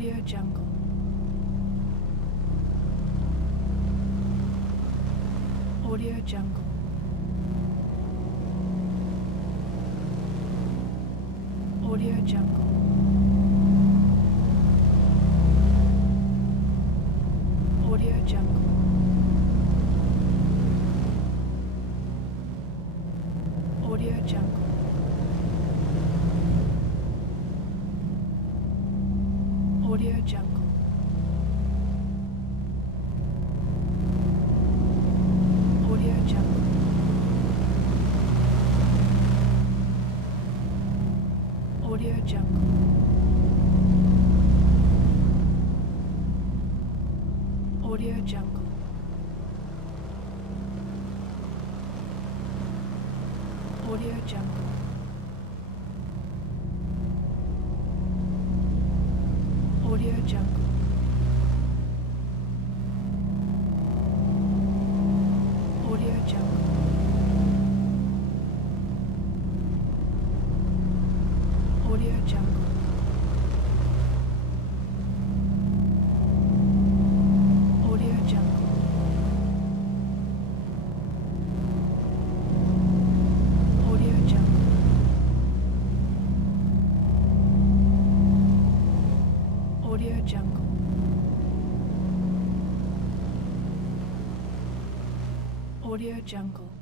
Audio Jungle. Audio Jungle. Audio Jungle. Audio Jungle. Audio Jungle. Audio Jungle. Audio Jungle. Audio Jungle. Audio Jungle. Audio Jungle. Audio Jungle. Audio Jungle. Audio Jungle. Audio Jungle. Audio Jungle. Audio Jungle. Audio Jungle.